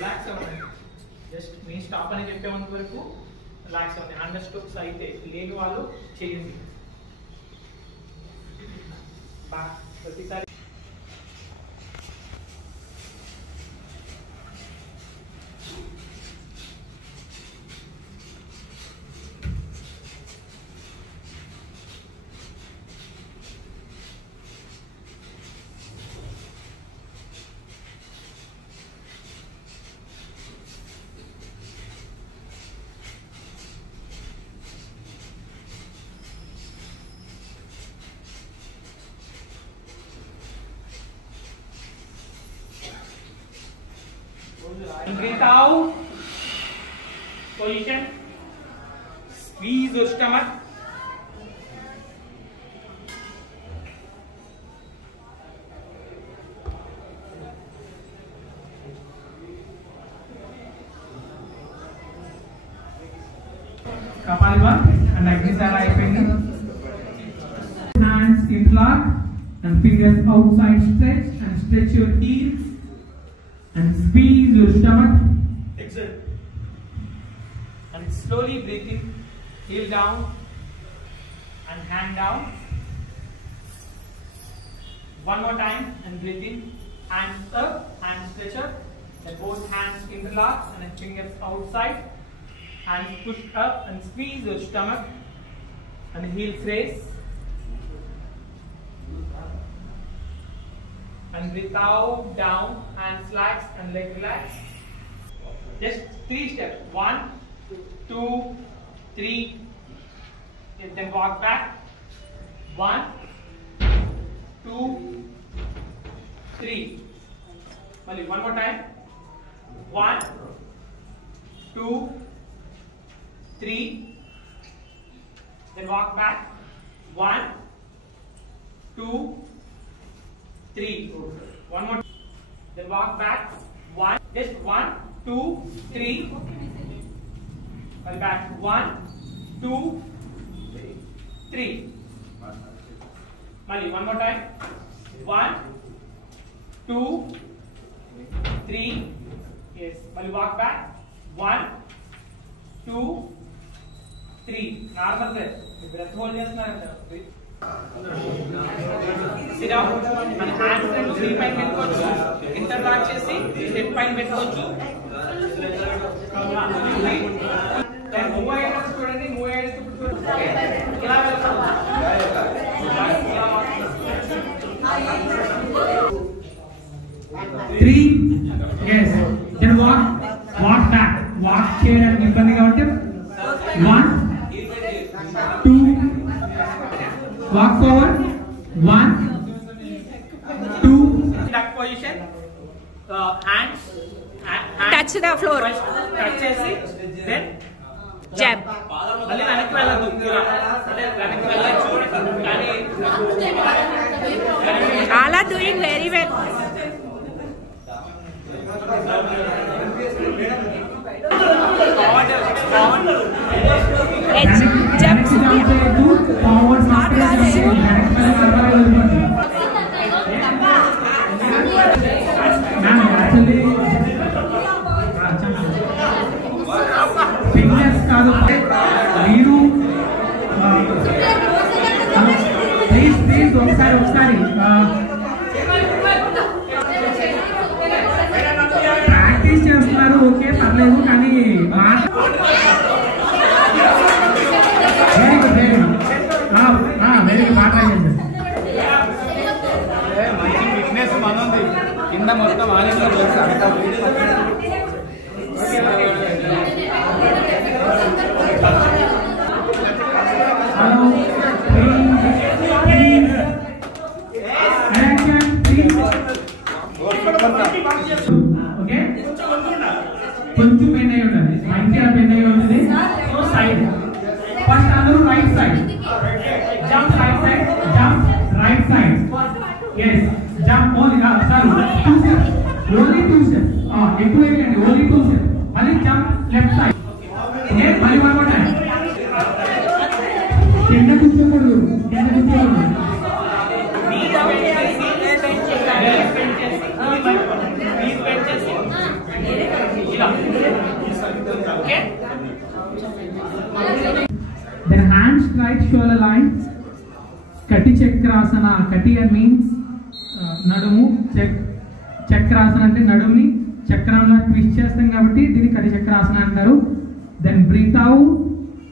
Relax అవ్వండి. Just మీ stop అని చెప్పేంత వరకు రిలాక్స్ అవ్వండి. అండర్స్టూడ్స్ అయితే లేని వాళ్ళు చేయండి. ప్రతిసారి breathe out. Position. Squeeze your stomach. Kapalabhati and Agnisara అయిపోయింది. Hands interlock and fingers outside stretch and stretch your heels. And squeeze your stomach. Exhale. And slowly breathe in. Heel down and hand down. One more time and breathe in. Hands up, hands stretch up. Then both hands interlock and then fingers outside. Hands push up and squeeze your stomach. And heels raise. And breathe out, down, hands relax and leg relax. Just 3 steps. 1, 2, 3. Then walk back. 1, 2, 3. Only one more time. 1, 2, 3. Then walk back. 1, 2, 3. One more. Then walk back. 1. Just 1, 2, 3. Well back. 1, 2, 3. Mali. One more time. 1, 2, 3. Yes. Mali walk back. 1, 2, 3. Normal breath. Breath hold చేస్తున్నారు. Sit down and hands రెండు sleep పైన పెట్టుకోవచ్చు. Interlock చేసి step పైన పెట్టుకోవచ్చు. Move అయ్యేటప్పుడు చూడండి. Move అయ్యేటప్పుడు చూడండి. ఇలా వెళ్తాం. 3. Yes. Then walk back. Walk చేయడానికి ఇబ్బందిగా ఉంటే 1, 2. Walk forward. 1, 2. Duck position. Hands. Touch the floor. Touch chesi. Then jab. మళ్ళీ వెనక్కి వెళ్ళదు. అంటే వెనక్కి వెళ్ళచ్చు. కానీ all are doing very well. Edge. Jab. Forward. Not bad. Fingers కాదు మీరు ప్లీజ్ ఒకసారి ప్రాక్టీస్ చేస్తున్నారు. ఓకే పర్లేదు కానీ వెరీ గుడ్ మాట్లాడండి. మంచి ఫిట్నెస్ బాగుంది. కింద మొత్తం ఆలింగ్ కొంచెం పెన్ అయి ఉండాలి. మంచిగా పెన్ అయి ఉంటుంది. సో సైడ్ ఫస్ట్ అందరూ right side jump. Right side jump. Right side. Yes jump. Only sir 2 steps. Only 2 steps. ఎక్కువ వేయండి. Only 2 steps. మళ్ళీ జంప్ లెఫ్ట్ సైడ్. ఓకే మళ్ళీ వన్ మోర్ టైం. కింద కూర్చోకూడదు. Then hands straight, shoulder line. Kati Chakrasana. Kati means nadumu. Chakrasana ante nadumni చక్రంలా twist చేస్తాం కాబట్టి దీన్ని కటి చక్రాసన అంటారు. Then breathe out,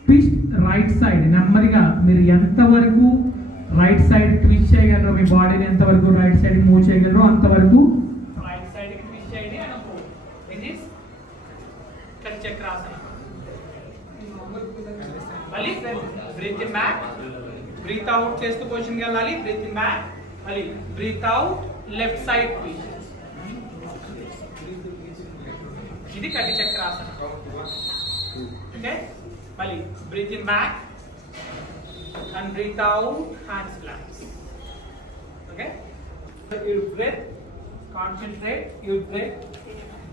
twist right side. నెమ్మదిగా మీరు ఎంతవరకు రైట్ సైడ్ ట్విస్ట్ చేయగలరో, మీ బాడీని ఎంతవరకు రైట్ సైడ్ మూవ్ చేయగలరో అంతవరకు రైట్ సైడ్ కి ట్విస్ట్ చేయండి. This is Kati Chakrasana. మళ్ళీ breathe in back, breathe out చేస్తూ పొజిషన్ కి వెళ్ళాలి. బ్రీత్ ఇన్ బ్యాక్, మళ్ళీ breathe out, left side twist. ఇది కటి చక్రాసన. ఓకే, మళ్ళీ breathe in back and breathe out, hands relax. Okay, your breath, concentrate your breath,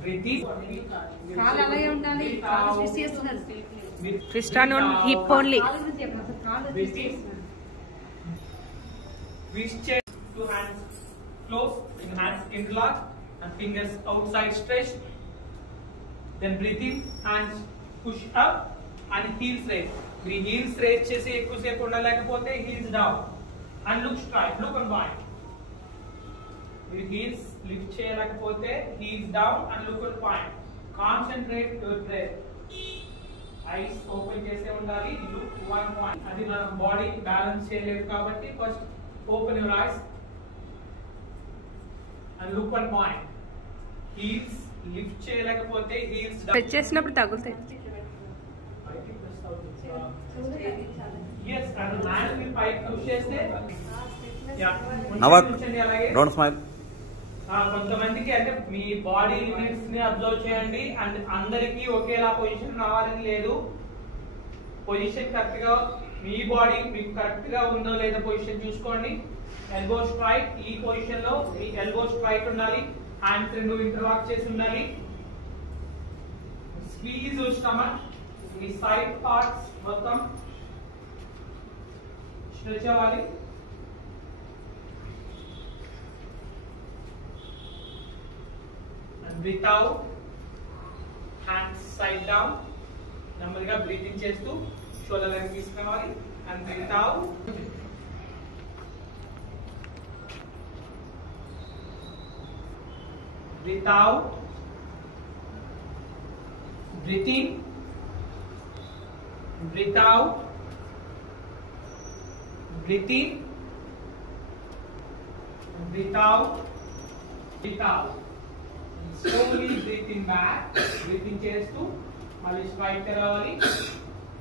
breathe in. కాలు అలాగే ఉండాలి. కాలు ట్విస్ట్ చేస్తున్నారు. Twist on hip only. Breathe in. Twist chest, two hands close, in hands interlock and fingers outside stretched. Then breathe in, hands push up and heels raise. We heels raise chesi ekku sepu undalekapothe heels down and look straight, look on wide. We heels lift cheyalekapothe heels down and look on wide. Concentrate your breath. Eyes open chese undali, look one point. Adi mana body balance cheyaledu kabatti first open your eyes and look one point. Heels lift చేయలేకపోతే heels stretch చేసినప్పుడు తగులుతాయి. yes and hand మీ పైకి push చేస్తే నవక్ don't smile. కొంతమందికి అంటే మీ body limits ని observe చేయండి. And అందరికీ ఒకేలా పొజిషన్ రావాలని లేదు. పొజిషన్ కరెక్ట్ గా మీ బాడీ మీకు కరెక్ట్ గా ఉందో లేదో పొజిషన్ చూసుకోండి. ఎల్బో స్ట్రైట్, ఈ పొజిషన్ లో మీ ఎల్బో స్ట్రైట్ ఉండాలి. హ్యాండ్స్ రెండు ఇంటర్లాక్ చేసి ఉండాలి. స్క్వీజ్ స్టమక్, మీ సైడ్ పార్ట్స్ మొత్తం స్ట్రెచ్ అవ్వాలి. And breathe out, hands side down. నెమ్మదిగా బ్రీతింగ్ చేస్తూ షోల్డర్ లైన్ తీసుకురావాలి. And breathe out, breathe out, breathe in, breathe out, breathe in, breathe out, breathe out. And slowly breathe in back, breathe in చేస్తూ మళ్ళీ straight రావాలి.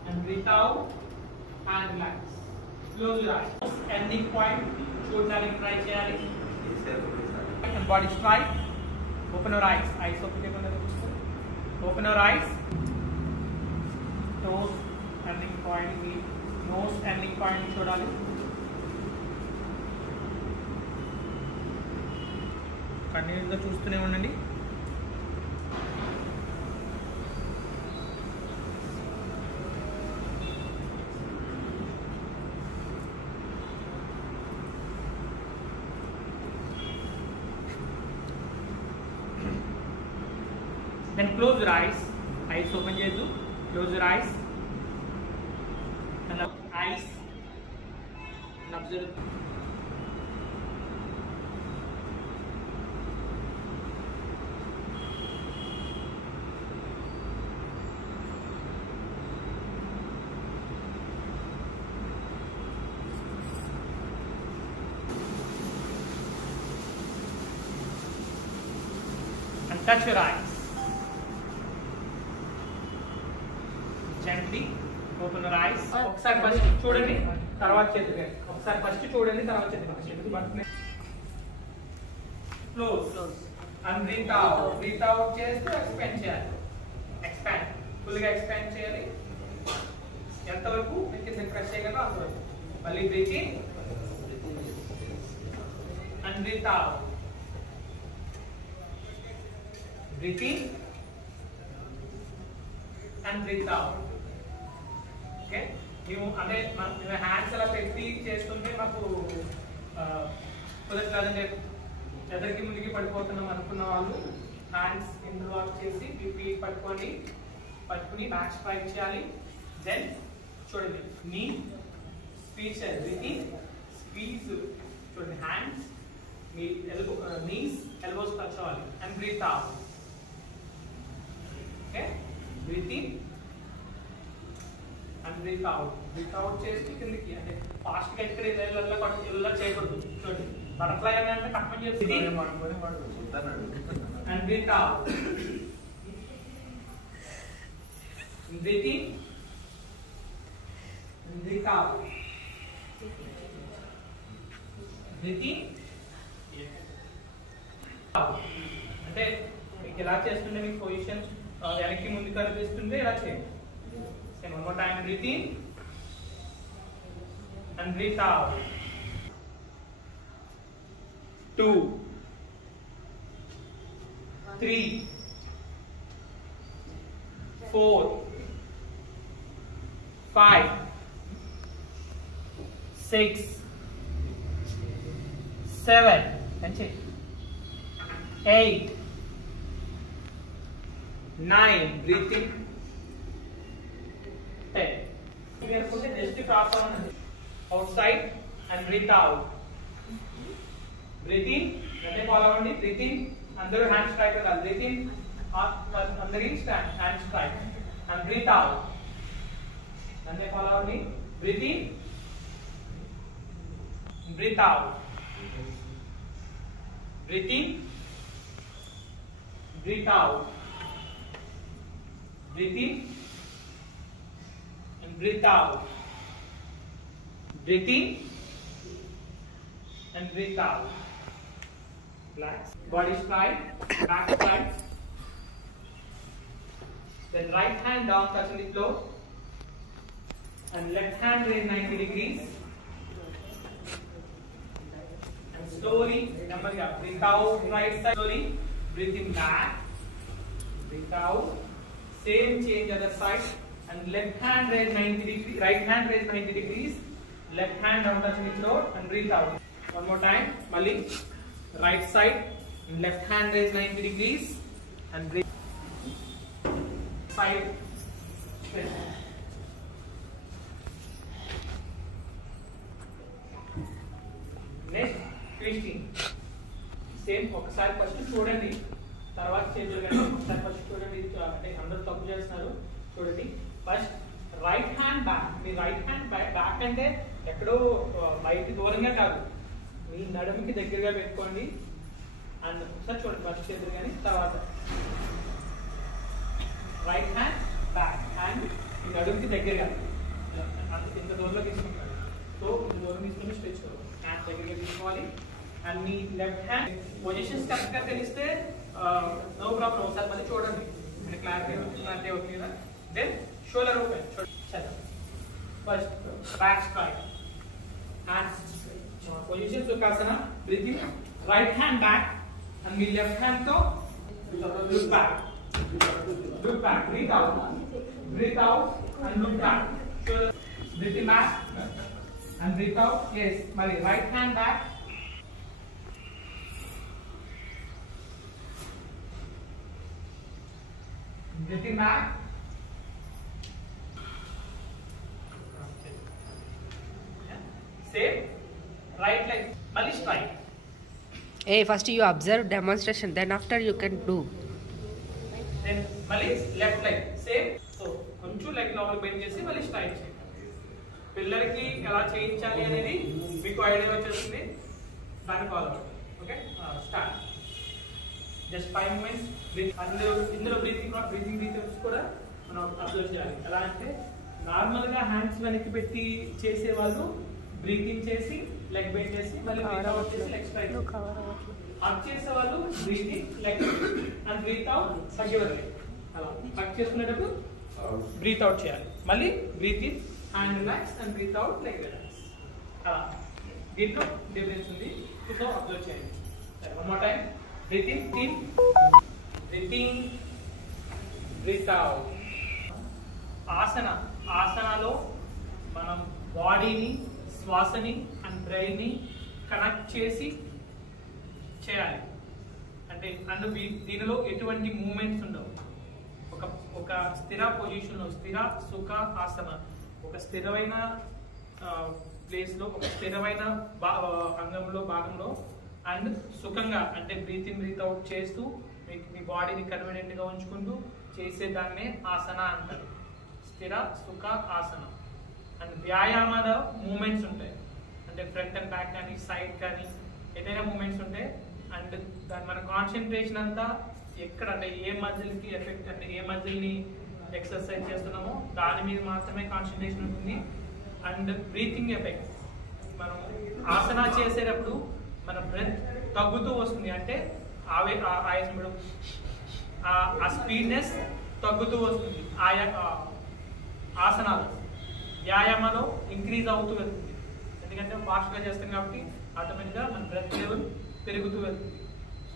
And breathe out and relax. Close your eyes. Ending point చూడడానికి try చేయాలి. And body straight. Open your eyes. Eyes open. Open your eyes. Nose ending point. Nose ending point చూడాలి. కంటిన్యూస్గా చూస్తూనే ఉండండి. Then close your eyes. Eyes open చేద్దు. Close your eyes. And eyes. And observe. And touch your eyes. Gently open your eyes. ఒకసారి first చూడండి, తర్వాత చేతులు. ఒకసారి first చూడండి, తర్వాత చేతులు పట్టుకుని close. And breathe out. Breathe out చేస్తూ ఎక్స్పాండ్ చేయాలి. ఎక్స్పాండ్, ఫుల్గా ఎక్స్పాండ్ చేయాలి. ఎంతవరకు మీరు కింద ప్రెస్ చేయగలరో అంతవరకు. మళ్ళీ breathe in and breathe out. Breathe in and breathe out. Okay, మేము అంటే మేము హ్యాండ్స్ అలా పెట్టి చేస్తుంటే మాకు కుదరట్లేదంటే ఎదరికి ముందుకి పడిపోతున్నాం అనుకున్న వాళ్ళు హ్యాండ్స్ ఇంటర్లాక్ చేసి పట్టుకుని బ్యాక్ స్ట్రైక్ చేయాలి. దెన్ చూడండి నీ స్క్వీజ్ చేయాలి బ్రీతింగ్ స్క్వీజ్ చూడండి హ్యాండ్స్ మీ ఎల్బో నీస్ ఎల్బోస్ టచ్ అవ్వాలి and breathe out okay breathing and breathe out చేసి కిందకి అంటే ఫాస్ట్ గా ఇక్కడ ఇలా చేయకూడదు చూడండి బటర్ఫ్లై అంటే కట్ చేసి and breathe out breathing breathe out breathing అంటే మీకు ఎలా చేస్తుంటే మీకు పొజిషన్ వెనక్కి ముందు కనిపిస్తుంటే ఇలా చేయండి one more time breathe in and breathe out 2 3 4 5 6 7 and 8 9 breathe in 10 we are putting just cross on outside and breathe out breathe in then follow on breathe in under hand strike with breathe in under in stand hand strike and breathe out and then follow on breathe in breathe out breathe in breathe out breathe in and breathe out breathe in and breathe out relax body straight back straight then right hand down touching the floor and left hand raise 90 degrees and slowly number breathe out right side slowly breathe in back breathe out same change other side and left hand raise 90 degrees right hand raise 90 degrees left hand down touching the floor and breathe out one more time mali right side left hand raise 90 degrees and breathe side next twisting same ఒకసారి first చూడండి తర్వాత చేతులు కానీ ఒకసారి first చూడండి అంటే అందరూ తప్పు చేస్తున్నారు చూడండి ఫస్ట్ రైట్ హ్యాండ్ బ్యాక్ మీ రైట్ హ్యాండ్ బ్యాక్ అంటే ఎక్కడో బయట దూరంగా కాదు మీ నడుముకి దగ్గరగా పెట్టుకోండి అండ్ ఒకసారి చూడండి ఫస్ట్ చేతులు కానీ తర్వాత రైట్ హ్యాండ్ బ్యాక్ హ్యాండ్ మీ నడుముకి దగ్గరగా ఇంత దూరంలో తీసుకుంటారు సో ఇంత దూరం తీసుకుని స్ట్రెచ్ హ్యాండ్ దగ్గరగా తీసుకోవాలి and me left hand positions కరెక్ట్గా తెలిస్తే నో ప్రాబ్లం ఒకసారి మళ్ళీ చూడండి క్లారిటీ అవుతుంది కదా then shoulder open first back strike hands position sukhasana breathing right hand back and me left hand to look back breathe out and look back shoulder breathing back and breathe out yes mali right hand back breathing back same right leg mali strike Hey, first you observe demonstration, then after you can do. then mali left leg same so కొంచెం leg లోపల bend చేసి మళ్ళీ strike చేయండి పిల్లలకి ఎలా చేయించాలి అనేది మీకు ఐడియా వచ్చేస్తుంది దాన్ని ఫాలో అవ్వండి ఓకే స్టార్ట్ జస్ట్ 5 మినిట్స్ ఇందులో బ్రీతింగ్ కూడా మనం అబ్జర్వ్ చేయాలి ఎలా అంటే నార్మల్ గా హ్యాండ్స్ వెనక్కి పెట్టి చేసే వాళ్ళు బ్రీతింగ్ చేసి లెగ్ బెండ్ చేసి మళ్ళీ బ్రీత్ అవుట్ చేసి లెగ్ స్ట్రైక్ హక్ చేసే వాళ్ళు breathing leg and breathe out సగ్గివర్ అలా హక్ చేసుకునేటప్పుడు బ్రీత్ అవుట్ చేయాలి మళ్ళీ breathe in hand relax and breathe out leg relax అలా దీంట్లో డిఫరెన్స్ ఉంది సో అబ్జర్వ్ చేయండి one more time breathing in breathing breathe out ఆసనాలో మనం బాడీని శ్వాసని అండ్ బ్రెయిన్ని కనెక్ట్ చేసి చేయాలి అంటే అండ్ దీనిలో ఎటువంటి మూమెంట్స్ ఉండవు ఒక స్థిర పొజిషన్లో స్థిర సుఖ ఆసన ఒక ఒక స్థిరమైన ప్లేస్ లో, ఒక స్థిరమైన అంగంలో భాగంలో అండ్ సుఖంగా అంటే బ్రీత్ ఇన్ బ్రీత్ అవుట్ చేస్తూ మీకు మీ బాడీని కన్వీనియంట్ గా ఉంచుకుంటూ చేసేదాన్నే ఆసన అంటారు. స్థిర సుఖ ఆసన. అండ్ వ్యాయామాల మూమెంట్స్ ఉంటాయి, అంటే ఫ్రంట్ అండ్ బ్యాక్ కానీ సైడ్ కానీ ఏదైనా మూమెంట్స్ ఉంటాయి. అండ్ దాని మన కాన్సన్ట్రేషన్ అంతా ఎక్కడ అంటే ఏ మజిల్కి ఎఫెక్ట్, అంటే ఏ మజిల్ని ఎక్సర్సైజ్ చేస్తున్నామో దాని మీద మాత్రమే కాన్సన్ట్రేషన్ ఉంటుంది. అండ్ బ్రీతింగ్ ఎఫెక్ట్, మనం ఆసన చేసేటప్పుడు మన బ్రెత్ తగ్గుతూ వస్తుంది, అంటే ఆయాసం ఆ స్పీడ్నెస్ తగ్గుతూ వస్తుంది. ఆసనాలు వ్యాయామంలో ఇంక్రీజ్ అవుతూ వెళ్తుంది, ఎందుకంటే ఫాస్ట్గా చేస్తాం కాబట్టి ఆటోమేటిక్గా మన బ్రెత్ లెవెల్ పెరుగుతూ వెళ్తుంది.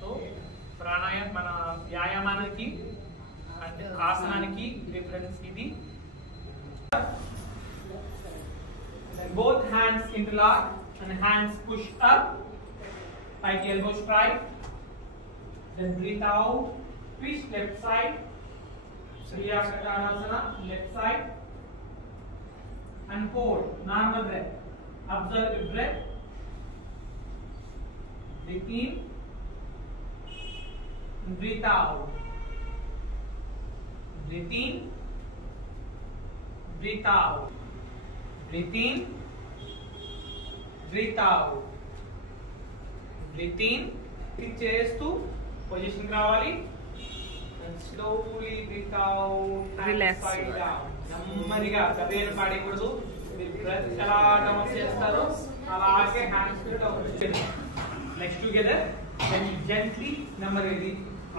సో ప్రాణాయామం మన వ్యాయామానికి అంటే ఆసనానికి డిఫరెన్స్ ఇది. Both hands interlock and hands push up, like elbow strike. Then breathe out, twist left side, Surya Katanasana, left side, and hold, normal breath. Observe the breath. Breathe in, and breathe out. Breathe in, breathe out. Breathe in, breathe out. Breathe in, breathe చేస్తూ position రావాలి. And slowly breathe out. Relax. Side down. నెమ్మదిగా గబేలు పాడకూడదు. మీరు breath ఎలా down చేస్తారో అలాగే hands down. Next together. Then gently నెమ్మదిగా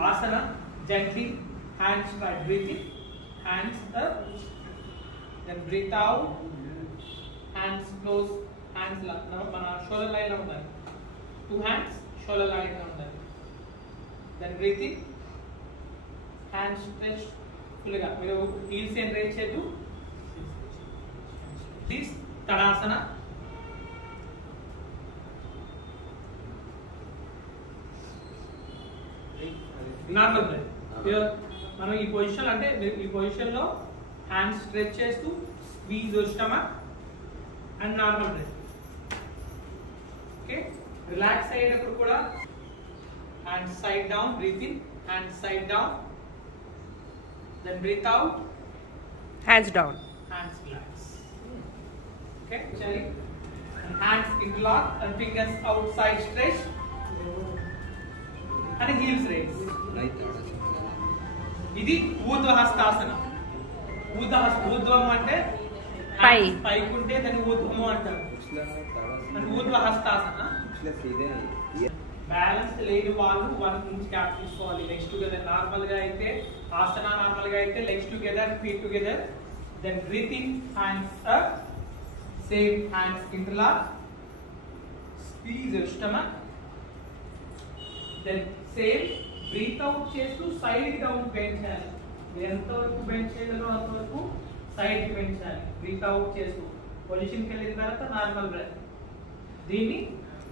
ఆసన gently hands right, breathe in, hands up, then breathe out, hands close, hands మన shoulder line లో ఉండాలి, 2 hands షోల్డర్ లైన్ లో ఉండాలి. then breathe in, hands stretch full గా, మీరు heels and raise చేయొద్దు. this Tadasana. Normal breath. మనం ఈ పొజిషన్ అంటే ఈ పొజిషన్ లో హ్యాండ్స్ స్ట్రెచ్ చేస్తూ squeeze stomach and normal breath. Okay, relax అయ్యేటప్పుడు కూడా hands side down, breathe in, hands side down, then breathe out, hands down, hands relax. Okay, చలి. Hands interlock and fingers out side stretch and heels raise. ఇది ఊర్ధ్వహస్తాసన. ఊర్ధ్వం అంటే పైకుంటే దాన్ని ఊర్ధ్వము అంటారు. Urdhvahastasana. Balance లేని వాళ్ళు 1 inch gap తీసుకోవాలి. Legs together. నార్మల్ గా అయితే ఆసన నార్మల్ గా అయితే legs together, feet together, then breathe in, hands up, same hands interlock, squeeze stomach, then same breathe out చేస్తూ సైడ్ డౌన్ బెండ్ చేయాలి. ఎంతవరకు బెండ్ చేయాలో అంతవరకు సైడ్ కి బెండ్ చేయాలి. బ్రీత్ అవుట్ చేస్తూ పొజిషన్కి వెళ్ళిన తర్వాత నార్మల్ బ్రెత్. దీన్ని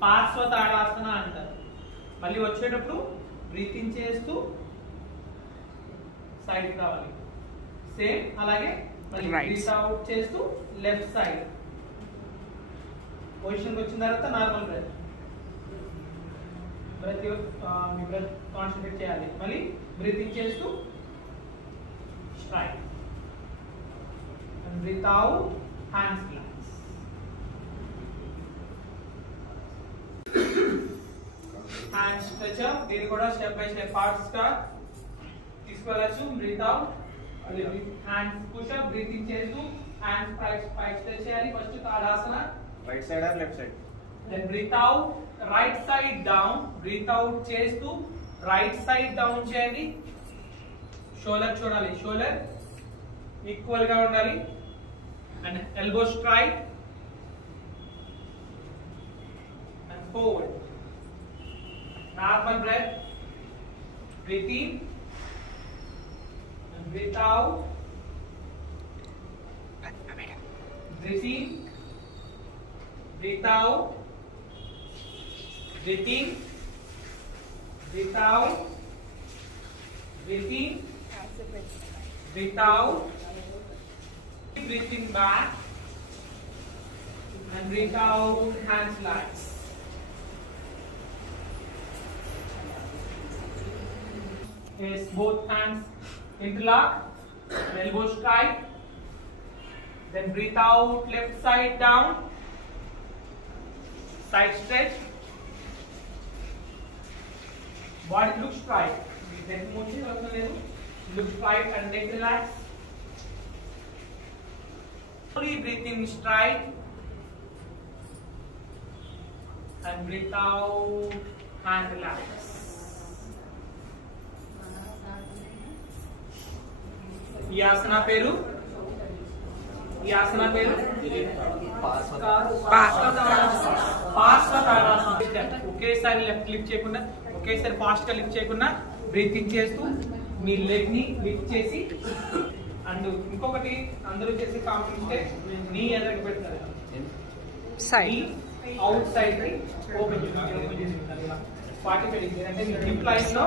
పార్శ్వ తాడాసన అంటారు. మళ్ళీ వచ్చేటప్పుడు బ్రీత్ ఇన్ చేస్తూ సైడ్ కి రావాలి. సేమ్ అలాగే మళ్ళీ బ్రీత్ అవుట్ చేస్తూ లెఫ్ట్ సైడ్. పొజిషన్కి వచ్చిన తర్వాత నార్మల్ బ్రెత్. మీ బ్రెత్ కాన్సంట్రేట్ చేయాలి. మళ్ళీ బ్రీత్ ఇన్ చేస్తూ strike and breathe out, hands relax. Hands stretch up. మీరు కూడా స్టెప్ బై స్టెప్ పార్ట్స్ గా తీసుకెళ్ళచ్చు. Breathe out, hands push up, breathe in చేస్తూ హ్యాండ్స్ పైకి స్ట్రెచ్ చేయాలి. First Tadasana. Right side or left side? Then breathe out, right side down, breathe out చేస్తూ right side down చేయండి. Shoulder చూడాలి, shoulder equal గా ఉండాలి. And elbow straight and forward. Normal breath. Breathe in and breathe out. Breathe in, breath out. Breathe in, breathe out, breathe in, breathe out. Keep breathing back and breathe out, hands relax. Yes, both hands interlock, elbows tight. Then breathe out, left side down, side stretch. Body looks straight. Then motion also look straight and neck relax. Slowly breathe in straight and breathe out and relax. ఈ ఆసన పేరు ఒకేసారి left lift చేయకుండా ఒకేసారి fast గా lift చేయకుండా breathing చేస్తూ మీ leg ని lift చేసి అండ్ ఇంకొకటి అందరూ చేసి కామన్ మిస్టేక్ నీ ఎదరికి పెడతారు అవుట్ సైడ్ కి ఓపెన్ చేసి 45 డిగ్రీ అంటే హిప్ లైన్ లో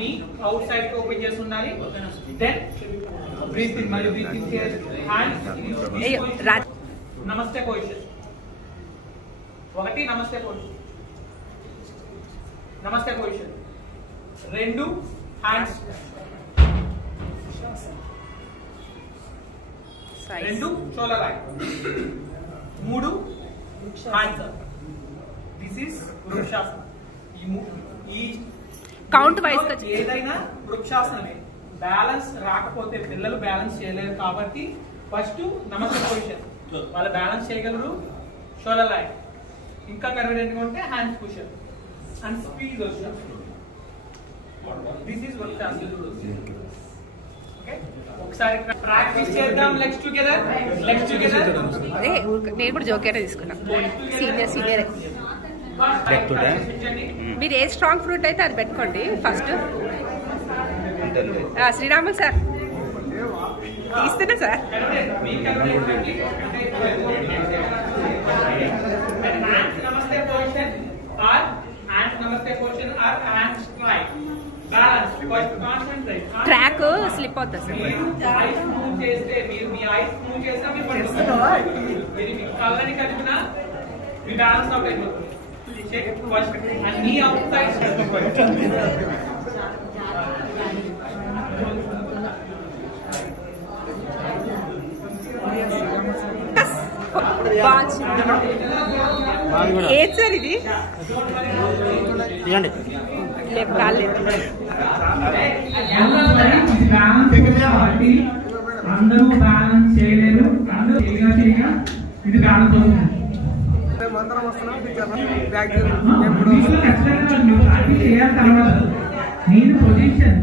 నీ అవుట్ సైడ్ కి ఓపెన్ చేసి ఉండాలి. దెన్ బ్రీత్ ఇన్ మరియు బ్రీతింగ్ హ్యాండ్స్ నమస్తే పొజిషన్. ఒకటి నమస్తే పొజిషన్, నమస్తే పొజిషన్. రెండు హ్యాండ్స్, రెండు షోల్డర్ లైన్. మూడు హ్యాండ్స్. This is Vrikshasana. ఈ కౌంట్ వైజ్ ఏదైనా వృక్షాసనమే. బ్యాలెన్స్ రాకపోతే పిల్లలు బ్యాలెన్స్ చేయలేరు కాబట్టి ఫస్ట్ నమస్తే పొజిషన్. వాళ్ళు బ్యాలెన్స్ చేయగలరు. షోల్డర్ లైన్ ఇంకా కన్వీనియంట్ గా ఉంటే హ్యాండ్స్ పుషప్ అండ్ స్పీడ్ వస్తుంది. This is Vrikshasana. ఓకే, ఒకసారి ప్రాక్టీస్ చేద్దాం. Legs together, legs together. నేను కూడా జోకేరే తీసుకున్నా. సీనియర్ మీరు ఏ స్ట్రాంగ్ ఫ్రూట్ అయితే అది పెట్టుకోండి ఫస్ట్. శ్రీరాములు సార్ తీస్తున్నా సార్. ట్రాక్ స్లిప్ అవుతుంది సార్. కళ్ళని కలిపిన మీ బ్యాలెన్స్ అవుట్ అయిపోతుంది. And knee outside. ఏది సార్ ఇది? అందరూ బ్యాలెన్స్ చేయలేరు. అందరూ చేయగా ఇది బ్యాలెన్స్ అవుతుంది. నేను పొజిషన్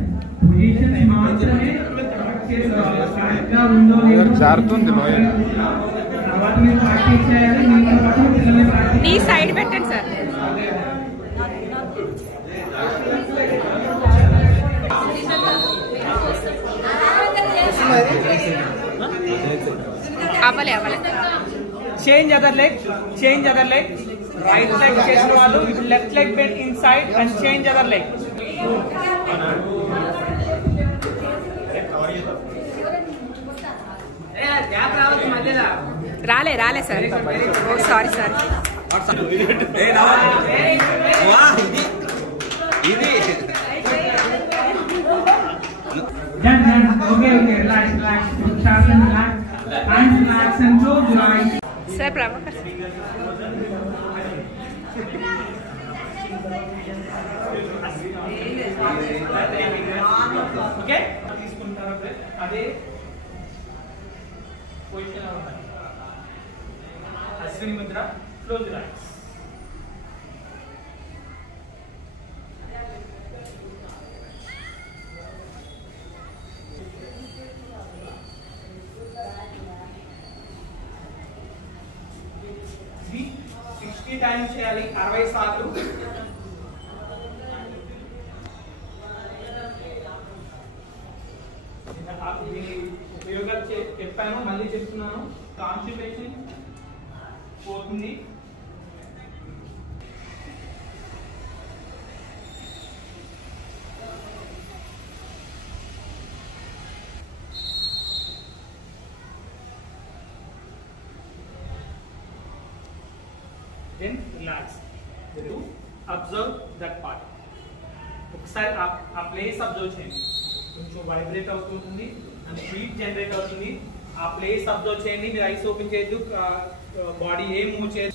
మాత్రమే జారుతుంది. నీ సైడ్ పెట్టండి సార్. అవ్వలే అవ్వలే. Change other leg, change other leg. Right leg చేసిన వాళ్ళు left leg bend inside and change other leg. రాలే sir. Oh sorry. Sir Prabhakar okay తీసుకుంటారు. అదే position Ashwini mudra. Close your eyes. ఇది 60 టైమ్స్ చేయాలి, 60 సార్లు. ఉపయోగాలు చెప్పాను, మళ్ళీ చెప్తున్నాను. కాన్స్టిపేషన్ పోతుంది. then relax. To observe that part. ఒకసారి ఆ ప్లేస్ అబ్జర్వ్ చేయండి. కొంచెం వైబ్రేట్ అవుతుంది అండ్ హీట్ జనరేట్ అవుతుంది. ఆ ప్లేస్ అబ్జర్వ్ చేయండి. మీరు ఐస్ ఓపెన్ చేయొద్దు, బాడీ ఏ మూవ్ చేయదు.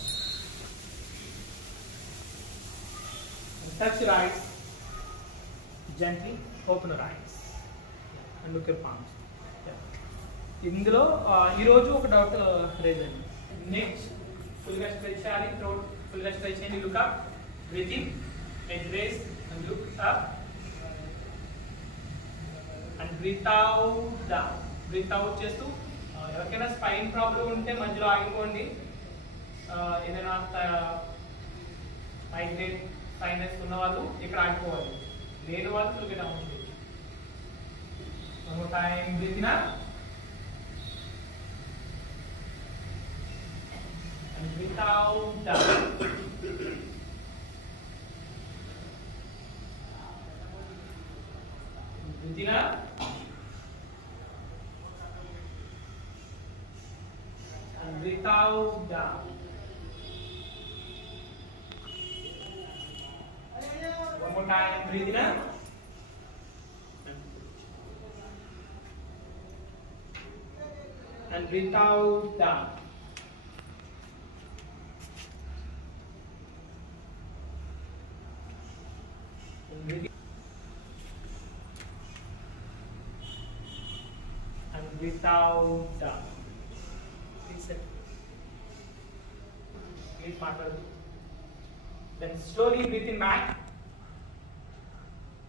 Touch your eyes, gently open your eyes and look your palms. ఇందులో ఈరోజు ఒక డౌట్ రేజ్ అయింది. నెక్స్ట్ ఫుల్గా స్ట్రెచ్ చేయాలి, థ్రోట్ ఫుల్గా స్ట్రెచ్ చేయండి. Look up, breathe in, head raise and look up and breathe out down. Breathe out చేస్తూ ఎవరికైనా స్పైన్ ప్రాబ్లం ఉంటే మధ్యలో ఆగిపోండి. ఏదైనా మైగ్రేన్ సైనస్ ఉన్న వాళ్ళు ఇక్కడ ఆగిపోవాలి, లేని వాళ్ళు ఫుల్గా డౌన్ చేయండి. One more time, breathe in up and breathe out down. Breathe in up and breathe out down. One more time, breathe in up. And breathe out down. And breathe out down. Please sit. Please matter. Then slowly breathe in back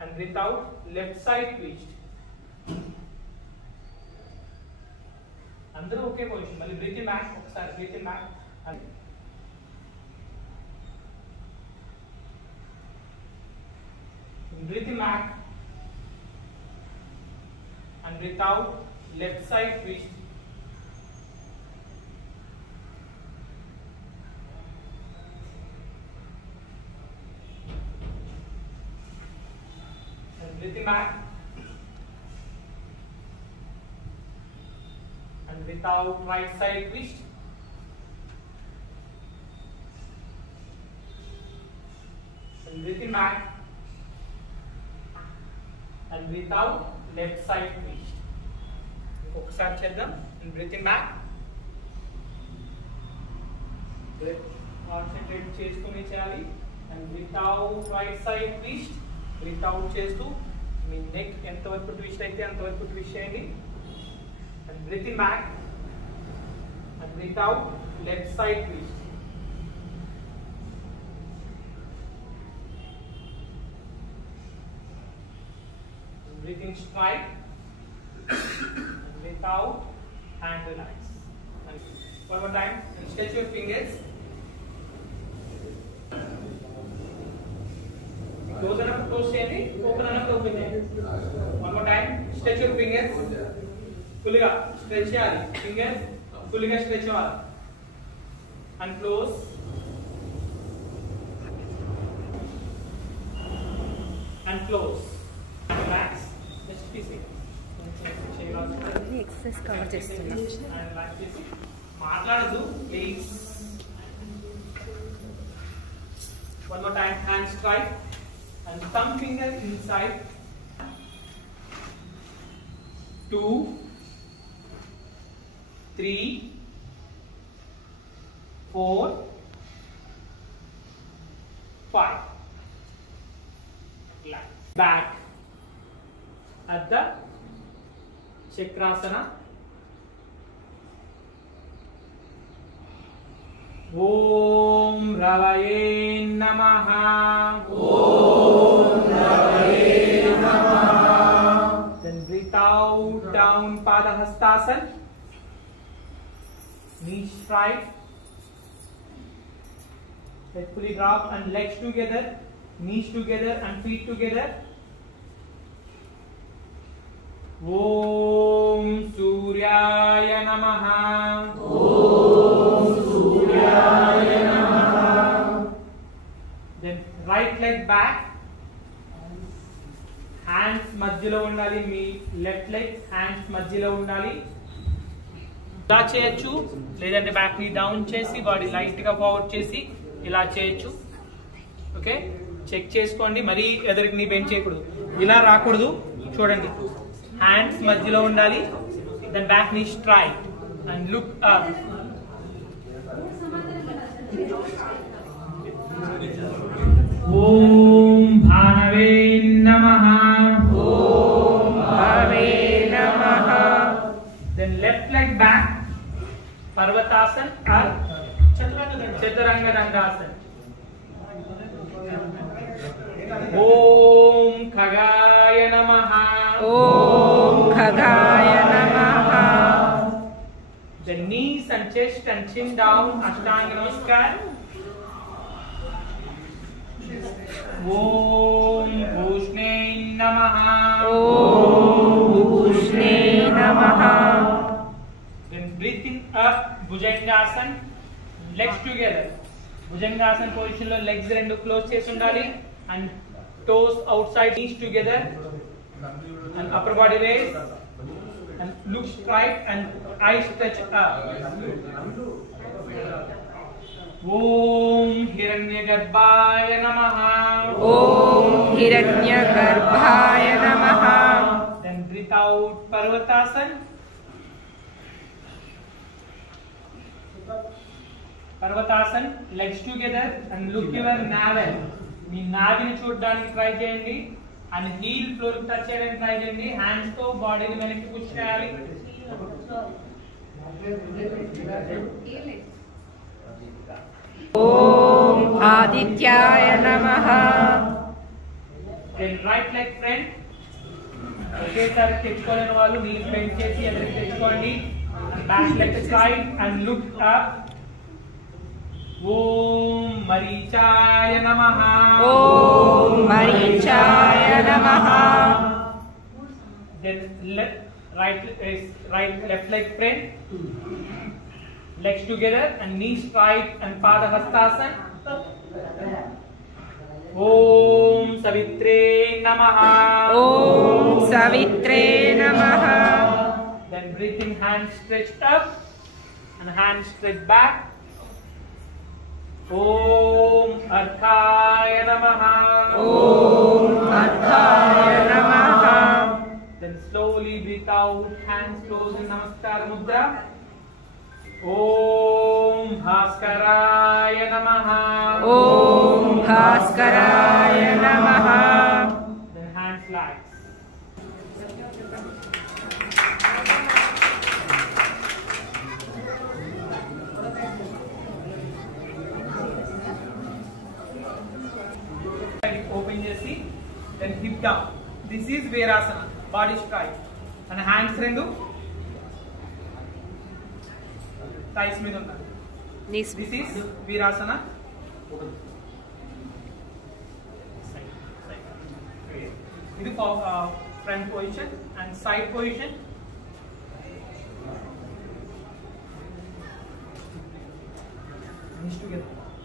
and breathe out. Left side twist. అందరూ ఒకే position. మళ్ళీ breathe in back, ఒకసారి breathe in back and breathe in back and breathe out. Left side twist. And breathe in back and without right side twist. And breathe in back and without left side twist. ఒకసారి చేద్దాం. And breathe in back. Concentrate చేసుకుని చేయాలి. And without right side twist. Breathe out చేస్తూ మీ neck ఎంతవరకు twist అయితే అంతవరకు twist చేయండి. And breathe in back and breathe out. Left side twist. And breathe in straight and breathe out. Hand relax. And one more time. And stretch your fingers. Close enough to close చేయండి. Open enough to open చేయండి. One more time. Stretch your fingers. ఫుల్గా stretch చేయాలి. Fingers ఫుల్గా stretch అవ్వాలి. And close and close. Relax. Just PC exercise cover చేస్తున్నా. Relax చేసి మాట్లాడదు please. One more time. Hand straight and thumb finger inside. 2 3 4 5. Back at the Chakrasana. Om Ravaye Namaha. Om Ravaye Namaha. Then breathe out down Padahastasana. Knees straight. Let fully drop and legs together, knees together and feet together. Om Suryaya Namaha. Om Suryaya Namaha. Then right leg back. Hands మధ్యలో ఉండాలి. మీ left leg hands మధ్యలో ఉండాలి. ఇలా చేయొచ్చు. లేదంటే back ని down చేసి body light గా ఫార్వర్డ్ చేసి ఇలా చేయొచ్చు. ఓకే, చెక్ చేసుకోండి. మరీ ఎదురికి నీ బెంచ్ చేయకూడదు, ఇలా రాకూడదు. చూడండి, హ్యాండ్స్ మధ్యలో ఉండాలి. దెన్ బ్యాక్ నీ స్ట్రైట్ అండ్ లుక్ అప్. ఓం భానవే నమః. ఓం భావే నమః. Then left leg back, Parvatasana or Chaturanga Dandasana. Om Khagaya Namaha. ఓం ఖగాయ నమః. The knees and chest and chin down, Ashtanga Namaskar. Om Bhushne Namaha. ఓం భూష్ణే నమః. Then breathing up, Bhujangasana, legs together. Bhujangasana position lo legs rendu close chesi undali and toes outside, knees together and upper body raise and look straight and eyes stretch up. Om Hiranyagarbhaya Namaha. ఓం హిరణ్యగర్భాయ నమః. Then breathe out, Parvatasana. Parvatasana, legs together and look your navel. మీ నాభిని చూడడానికి try చేయండి and heel floor touch చేయడానికి try చేయండి. Hands తో బాడీని వెనక్కి push చేయాలి. ఓం ఆదిత్యాయ నమః. Then right leg front. ఒకేసారి తెచ్చుకోలేని వాళ్ళు నీళ్ళు బెండ్ చేసి ఎదురుకి తెచ్చుకోండి. Back leg straight and look up. ఓం మరీచాయ నమః. ఓం మరీచాయ నమః. Then left leg front, legs together and knees straight and Padahastasana. Om Savitre Namaha. ఓం సవిత్రే నమః. Then breathing, hands stretched up and hands stretched back. Om Arthaya Namaha. ఓం అర్థాయ నమః. Then slowly breathe out, hands close in Namaskar Mudra. Om Bhaskaraya Namaha. ఓం భాస్కరాయ నమః. Then hands relax. Open chesi, then hip down. This is Virasana, body straight. And hands rendu thighs మీద ఉన్నాయి. Knees This is Virasana. ఇది front position and side position.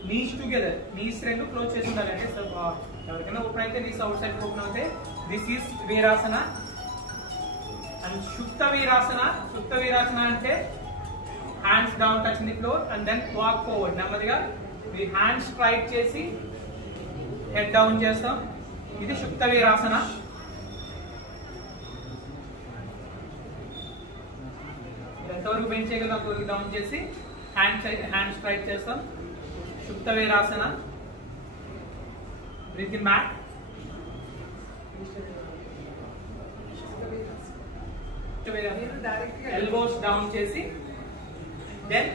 Knees together. Knees రెండు close చేసి ఉండాలి. అంటే ఎవరికైనా open అయితే knees out side open అవుతాయి. This is Virasana and Shuddha Virasana. Shuddha Virasana అంటే hands down touching the floor and then walk forward. నెమ్మదిగా మీ హ్యాండ్స్ స్ట్రైట్ చేసి హెడ్ డౌన్ చేస్తాం. ఇది శుద్ధ వీరాసన. ఎంతవరకు బెంచ్ చేయగలం అంతవరకు డౌన్ చేసి హ్యాండ్ స్ట్రైట్ చేస్తాం. శుద్ధ Virasana. Breathe in back. Elbows down చేసి దెన్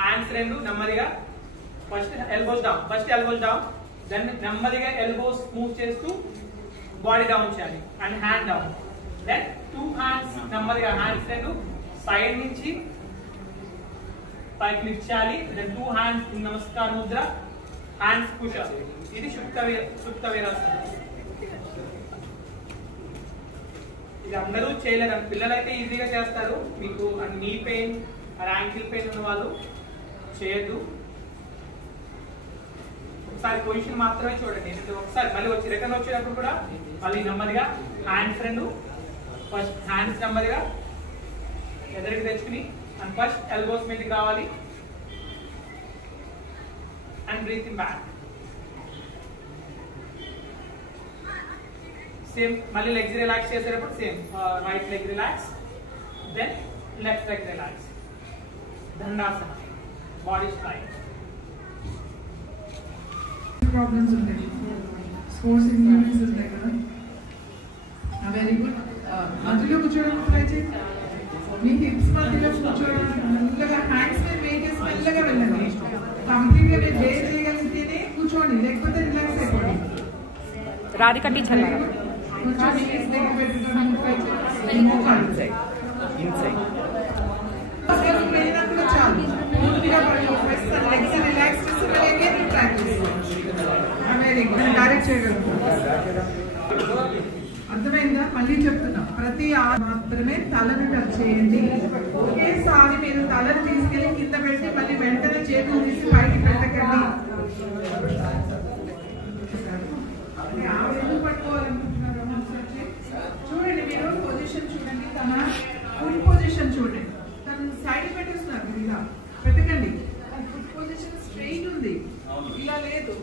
హ్యాండ్స్ రెండు నెమ్మదిగా ఫస్ట్ ఎల్బోస్ డౌన్ దెన్ నెమ్మదిగా ఎల్బోస్ మూవ్ చేస్తూ బాడీ డౌన్ చేయాలి and hand down. Then 2 hands నెమ్మదిగా హ్యాండ్స్ రెండు సైడ్ నుంచి పైకి లిఫ్ట్ చేయాలి. దెన్ 2 హ్యాండ్స్ ఇన్ నమస్కార ముద్ర, హ్యాండ్స్ పుష్ అప్. ఇది సుప్త వీరాసన. ఇది అందరూ చేయలేరు. పిల్లలైతే ఈజీగా చేస్తారు. మీకు నీ పెయిన్ యాంకిల్ పెయిన్ ఉన్న వాళ్ళు చేయొద్దు. ఒకసారి పొజిషన్ మాత్రమే చూడండి. ఒకసారి మళ్ళీ వచ్చి రిటర్న్ వచ్చేటప్పుడు కూడా మళ్ళీ నెమ్మదిగా హ్యాండ్స్ రెండు ఫస్ట్ హ్యాండ్స్ నెమ్మదిగా ఎదురుకి తెచ్చుకుని అండ్ ఫస్ట్ ఎల్బోస్ మీదకి రావాలి. and breathing back. Same, mali legs relax chesarepudu same, right leg relax, then left leg relax. Dandasana, body straight. Problems ఉంటాయి, స్పోర్ట్స్ ఇంజరీస్ ఉంటాయి కదా. Very good. మధ్యలో కూర్చోడానికి ట్రై చేయండి. మీ హిప్స్ మధ్యలో కూర్చోవడానికి మెల్లగా హ్యాండ్స్ మీద వేసేసి మెల్లగా వెళ్ళండి. కంప్లీట్ గా మీరు బేస్ చేయగలిగితేనే కూర్చోండి, లేకపోతే రిలాక్స్ అయిపోండి. రాధిక టీచర్ కూర్చొని దగ్గర పెట్టుకోవడానికి ట్రై చేయండి. వెళ్ళినప్పుడు చాలు, పూర్తిగా లెగ్స్ రిలాక్స్ చేసి వెళ్ళే ప్రాక్టీస్. Very good. డైరెక్ట్ చేయగలుగుతాం. అర్థమైందా? మళ్ళీ చెప్తున్నా, ప్రతి మాత్రమే తలను టచ్ చేయండి. ఒకేసారి మీరు తలను తీసుకెళ్లి కింద పెట్టి మళ్ళీ వెంటనే చేతులు తీసి పైకి పెట్టకండి. ఎందుకు పట్టుకోవాలనుకుంటున్నారు? చూడండి, మీరు పొజిషన్ చూడండి, తన ఫుల్ పొజిషన్ చూడండి. తను సైడ్ పెట్టేస్తున్నారు, ఇలా పెట్టకండి. ఫుల్ పొజిషన్ స్ట్రైట్ ఉంది, ఇలా లేదు,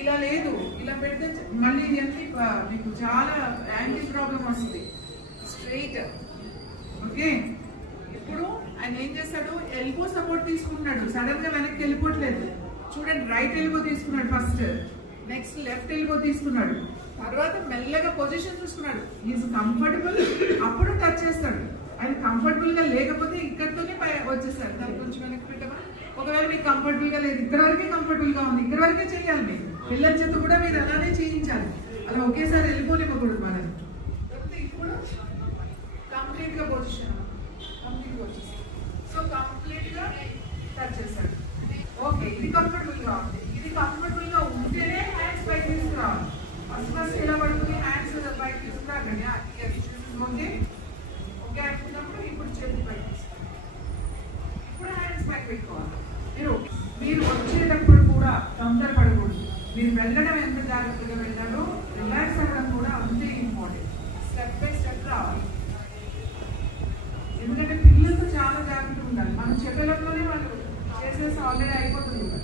ఇలా లేదు. ఇలా పెడితే మళ్ళీ ఎంత మీకు చాలా యాంగిల్ ప్రాబ్లం వస్తుంది. స్ట్రైట్. ఓకే, ఇప్పుడు ఆయన ఏం చేస్తాడు? ఎల్బో సపోర్ట్ తీసుకుంటున్నాడు, సడన్ గా వెనక్కి వెళ్ళిపోవట్లేదు. చూడండి, రైట్ ఎల్బో తీసుకున్నాడు ఫస్ట్, నెక్స్ట్ లెఫ్ట్ ఎల్బో తీసుకున్నాడు, తర్వాత మెల్లగా పొజిషన్ చూసుకున్నాడు. ఈజ్ కంఫర్టబుల్, అప్పుడు టచ్ చేస్తాడు. ఆయన కంఫర్టబుల్ గా లేకపోతే ఇక్కడితోనే వచ్చేస్తాడు. దాని కొంచెం వెనక్కి పెట్టమా. ఒకవేళ మీకు కంఫర్టబుల్ గా లేదు, ఇక్కడ వరకే కంఫర్టబుల్ గా ఉంది, ఇక్కడ వరకే చేయాలి. మీరు పిల్లల చేత కూడా మీరు అలానే చేయించాలి. అలా ఒకేసారి వెళ్ళిపోనివ్వకూడదు మనం. ఇప్పుడు కంప్లీట్ గా పొజిషన్, కంప్లీట్ వచ్చేసాడు. సో కంప్లీట్ గా టచ్ చేస్తాడు. ఓకే, ఇది కంఫర్టబుల్ గా ఉంది. ఇది కంఫర్టబుల్ గా ఉంటేనే హ్యాండ్స్ పైకి తీసుకురావాలి. ఫస్ట్ ఇలా పడుకుని హ్యాండ్స్ పైకి తీసుకురాకండి. ఓకే ఓకే అనుకున్నప్పుడు ఇప్పుడు చేతులు పైకి తీసుకోవాలి. ఇప్పుడు హ్యాండ్స్ పైకి పెట్టుకోవాలి. మీరు వచ్చేటప్పుడు కూడా తొందర పడకూడదు. మీరు వెళ్ళడం ఎంత జాగ్రత్తగా వెళ్ళాలో రిలాక్స్ అవ్వడం కూడా అంతే ఇంపార్టెంట్. స్టెప్ బై స్టెప్ రావాలి. ఎందుకంటే పిల్లలతో చాలా జాగ్రత్తగా ఉండాలి. మనం చెప్పేలోనే వాళ్ళు చేసేసి ఆల్రెడీ అయిపోతుంది.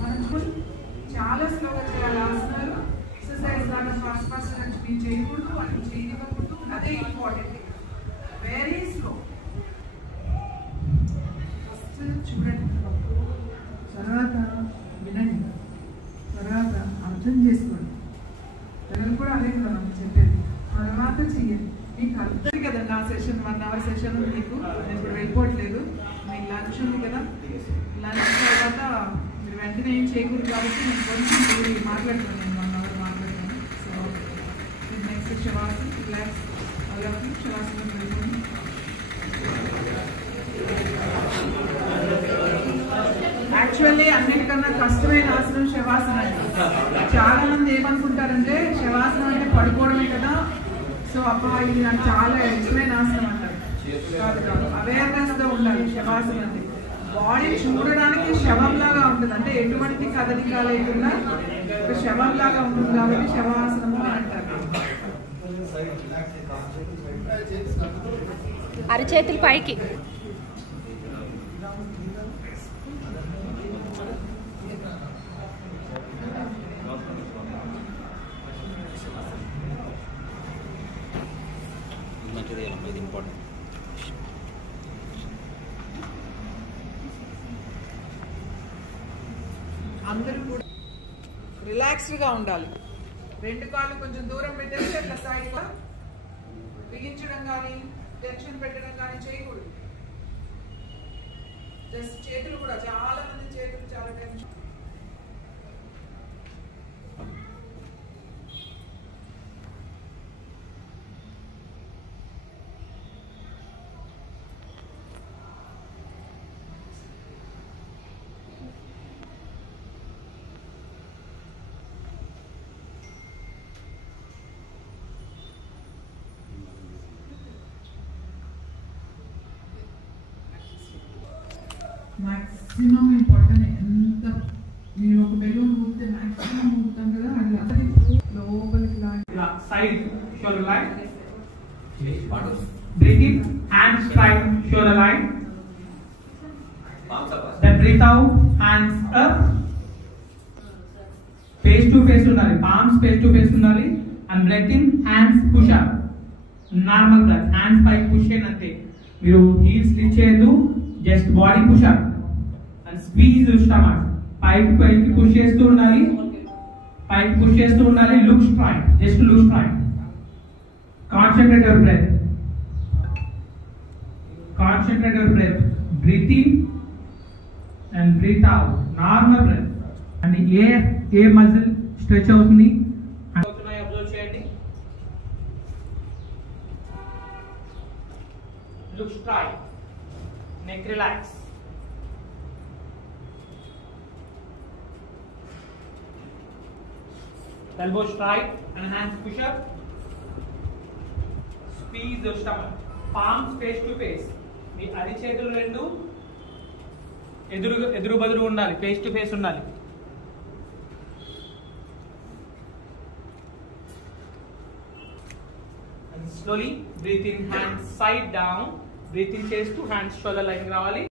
మనం చూసి చాలా స్లోగా చేయాలి. ఆసనాలు ఎక్సర్సైజ్ లాగా ఫాస్ట్ ఫాస్ట్ నుంచి మీరు చేయకూడదు, వాళ్ళు చేయకూడదు. అదే ఇంపార్టెంట్. Very slow. ఫస్ట్ చూడండి, తర్వాత వినండి, తర్వాత అర్థం చేసుకోండి. పిల్లలు కూడా అదే కదా మనం చెప్పేది. తర్వాత చెయ్యండి. మీకు అర్థం కదా, నా సెషన్ 1 hour సెషన్ ఉంది మీకు. నేను ఇప్పుడు వెళ్ళిపోవట్లేదు. మీకు లంచ్ ఉంది కదా, లంచ్ తర్వాత మీరు వెంటనే ఏం చేయకూడదు కాబట్టి నేను కొంచెం మాట్లాడుతాను. నేను 1 hour మాట్లాడతాను. సో నెక్స్ట్ శవాసన్, రిలాక్స్ అలాగే శవాసనం వెళ్ళిపోండి. యాక్చువల్లీ అన్నిటికన్నా కష్టమైన ఆసనం శవాసనం. చాలా మంది ఏమనుకుంటారంటే శవాసనం అంటే పడుకోవడమే కదా, సో అబ్బా ఇది నాకు చాలా ఇష్టమైన ఆసనం అంటారు. కాదు కాదు, అవేర్నెస్ గా ఉండాలి. శవాసనం అంటే బాడీ చూడడానికి శవంలాగా ఉంటుంది, అంటే ఎటువంటి కదలిక లేకుండా ఒక శవంలాగా ఉంటుంది కాబట్టి శవాసనము అంటారు. అరచేతులు పైకి. అందరూ కూడా రిలాక్స్డ్ గా ఉండాలి. 2 కాళ్ళు కొంచెం దూరం పెట్టేసి అట్లా సైడ్ గా బిగించడం కానీ టెన్షన్ పెట్టడం కానీ చేయకూడదు. జస్ట్ చేతులు కూడా, చాలా మంది చేతులు చాలా టెన్షన్. Maximum important. ఎంత మీరు ఒక బెలూన్ ఊపితే మాక్సిమం ఊపుతాం కదా, అట్లా లోపలికి side shoulder line, breathe in, hands straight, shoulder line, then breathe out, hands up, face to face ఉండాలి, పామ్స్ ఫేస్ టు ఫేస్ ఉండాలి. And breathing, hands push up, normal breath, hands పైకి push చేయండి అంతే. మీరు heels lift చేయొద్దు, just body push up and squeeze stomach. పైకి పైకి push చేస్తూ ఉండాలి, పైకి పుష్ చేస్తూ ఉండాలి. Look straight, just look straight. Concentrate your breath, concentrate your breath. Breathe in and breathe out, normal breath. And ఏ మజిల్ స్ట్రెచ్ అవుతుంది అబ్జర్వ్ చేయండి. Look straight, neck relax. Elbow straight and hands push up. Squeeze your stomach. Palms face to face. మీ అరిచేతులు రెండు ఎదురు బదురు ఉండాలి, face to face ఉండాలి. And slowly breathe in, hands side down. Breathe in చేస్తూ hands shoulder line రావాలి.